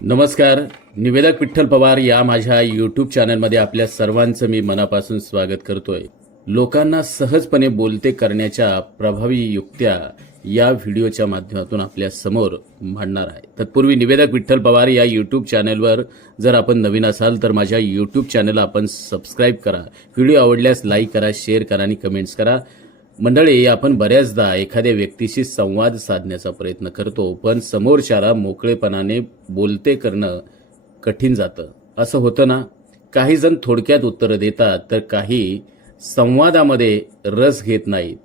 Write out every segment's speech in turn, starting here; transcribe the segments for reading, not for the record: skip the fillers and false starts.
नमस्कार. निवेदक विठ्ठल पवार या माझ्या यूट्यूब चॅनलमध्ये आपल्या सर्वांचं मी मनापासून स्वागत करतोय. लोकांना सहजपणे बोलते करण्याच्या प्रभावी युक्त्या या व्हिडिओच्या माध्यमातून आपल्या समोर मांडणार आहे. तत्पूर्वी निवेदक विठ्ठल पवार या यूट्यूब चॅनलवर जर आपण नवीन असाल तर माझ्या यूट्यूब चॅनलला आपण सबस्क्राईब करा. व्हिडिओ आवडल्यास लाईक करा, शेअर करा आणि कमेंट्स करा. मंडळी, आपण बऱ्याचदा एखाद्या व्यक्तीशी संवाद साधण्याचा प्रयत्न करतो, पण समोरच्याला मोकळेपणाने बोलते करणं कठीण जातं. असं होतं ना? काही जण थोडक्यात उत्तरं देतात तर काही संवादामध्ये रस घेत नाहीत.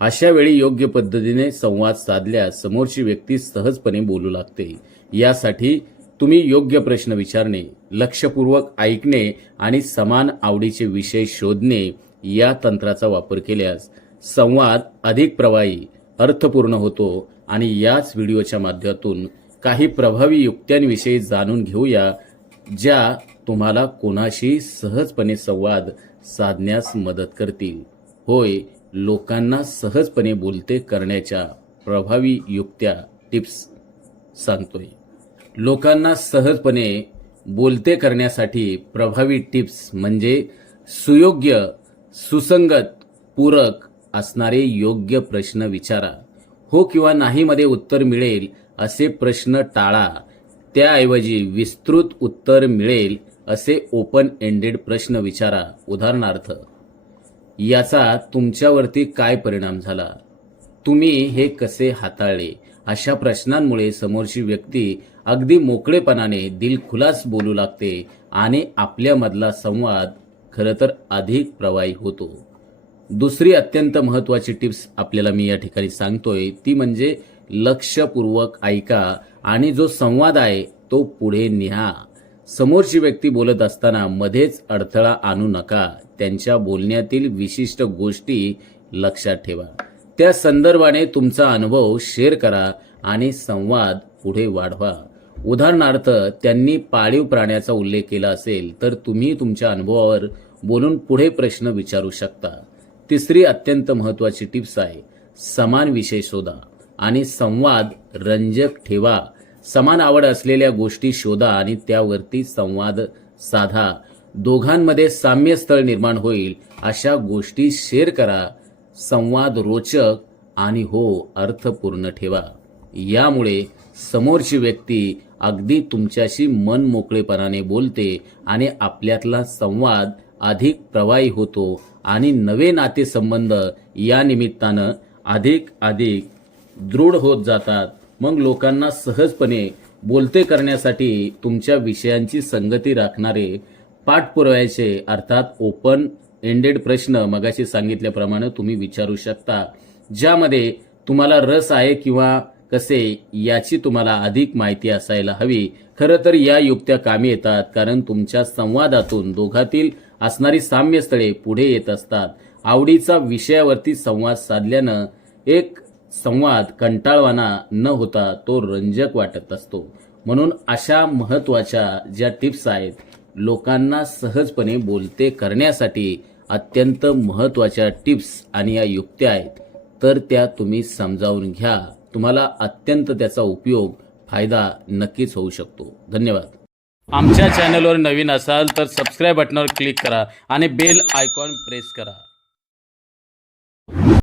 अशा वेळी योग्य पद्धतीने संवाद साधल्यास समोरची व्यक्ती सहजपणे बोलू लागते. यासाठी तुम्ही योग्य प्रश्न विचारणे, लक्षपूर्वक ऐकणे आणि समान आवडीचे विषय शोधणे या तंत्राचा वापर केल्यास संवाद अधिक प्रवाही, अर्थपूर्ण होतो. आणि याच व्हिडिओच्या माध्यमातून काही प्रभावी युक्त्यांविषयी जाणून घेऊया, ज्या तुम्हाला कोणाशी सहजपणे संवाद साधण्यास मदत करतील. होय, लोकांना सहजपणे बोलते करण्याच्या प्रभावी युक्त्या, टिप्स सांगतोय. लोकांना सहजपणे बोलते करण्यासाठी प्रभावी टिप्स म्हणजे सुयोग्य, सुसंगत, पूरक असणारे योग्य प्रश्न विचारा. हो किंवा नाही मध्ये उत्तर मिळेल असे प्रश्न टाळा. त्याऐवजी विस्तृत उत्तर मिळेल असे ओपन एंडेड प्रश्न विचारा. उदाहरणार्थ, याचा तुमच्यावरती काय परिणाम झाला? तुम्ही हे कसे हाताळले? अशा प्रश्नांमुळे समोरची व्यक्ती अगदी मोकळेपणाने दिलखुलास बोलू लागते आणि आपल्यामधला संवाद खरं तर अधिक प्रवाही होतो. दुसरी अत्यंत महत्त्वाची टिप्स आपल्याला मी या ठिकाणी सांगतोय, ती म्हणजे लक्षपूर्वक ऐका आणि जो संवाद आहे तो पुढे न्या. समोरची व्यक्ती बोलत असताना मध्येच अडथळा आणू नका. त्यांच्या बोलण्यातील विशिष्ट गोष्टी लक्षात ठेवा. त्या संदर्भाने तुमचा अनुभव शेअर करा आणि संवाद पुढे वाढवा. उदाहरणार्थ, त्यांनी पाळीव प्राण्याचा उल्लेख केला असेल तर तुम्ही तुमच्या अनुभवावर बोलून पुढे प्रश्न विचारू शकता. तिसरी अत्यंत महत्त्वाची टिप्स आहे, समान विषय शोधा आणि संवाद रंजक ठेवा. समान आवड असलेल्या गोष्टी शोधा आणि त्यावरती संवाद साधा. दोघांमध्ये साम्यस्थळ निर्माण होईल अशा गोष्टी शेअर करा. संवाद रोचक आणि अर्थपूर्ण ठेवा. यामुळे समोरची व्यक्ती अगदी तुमच्याशी मन मोकळेपणाने बोलते आणि आपल्यातला संवाद अधिक प्रवाही होतो आणि नवे नातेसंबंध या निमित्तानं अधिक दृढ होत जातात. मग लोकांना सहजपणे बोलते करण्यासाठी तुमच्या विषयांची संगती राखणारे पाठपुराव्याचे अर्थात ओपन एंडेड प्रश्न मगाशी सांगितल्याप्रमाणे तुम्ही विचारू शकता, ज्यामध्ये तुम्हाला रस आहे किंवा कसे याची तुम्हाला अधिक माहिती असायला हवी. खरं तर या युक्त्या कामी येतात, कारण तुमच्या संवादातून दोघातील असणारी साम्यस्थळे पुढे येत असतात. आवडीचा विषयावरती संवाद साधल्यानं एक संवाद कंटाळवाणा न होता तो रंजक वाटत असतो. म्हणून अशा महत्त्वाच्या ज्या टिप्स आहेत, लोकांना सहजपणे बोलते करण्यासाठी अत्यंत महत्त्वाच्या टिप्स आणि या युक्त्या आहेत, तर त्या तुम्ही समजावून घ्या. तुम्हाला अत्यंत त्याचा उपयोग, फायदा नक्कीच होऊ शकतो. धन्यवाद. आमच्या चॅनलवर नवीन असाल तर सबस्क्राईब बटनावर क्लिक करा आणि बेल आयकॉन प्रेस करा.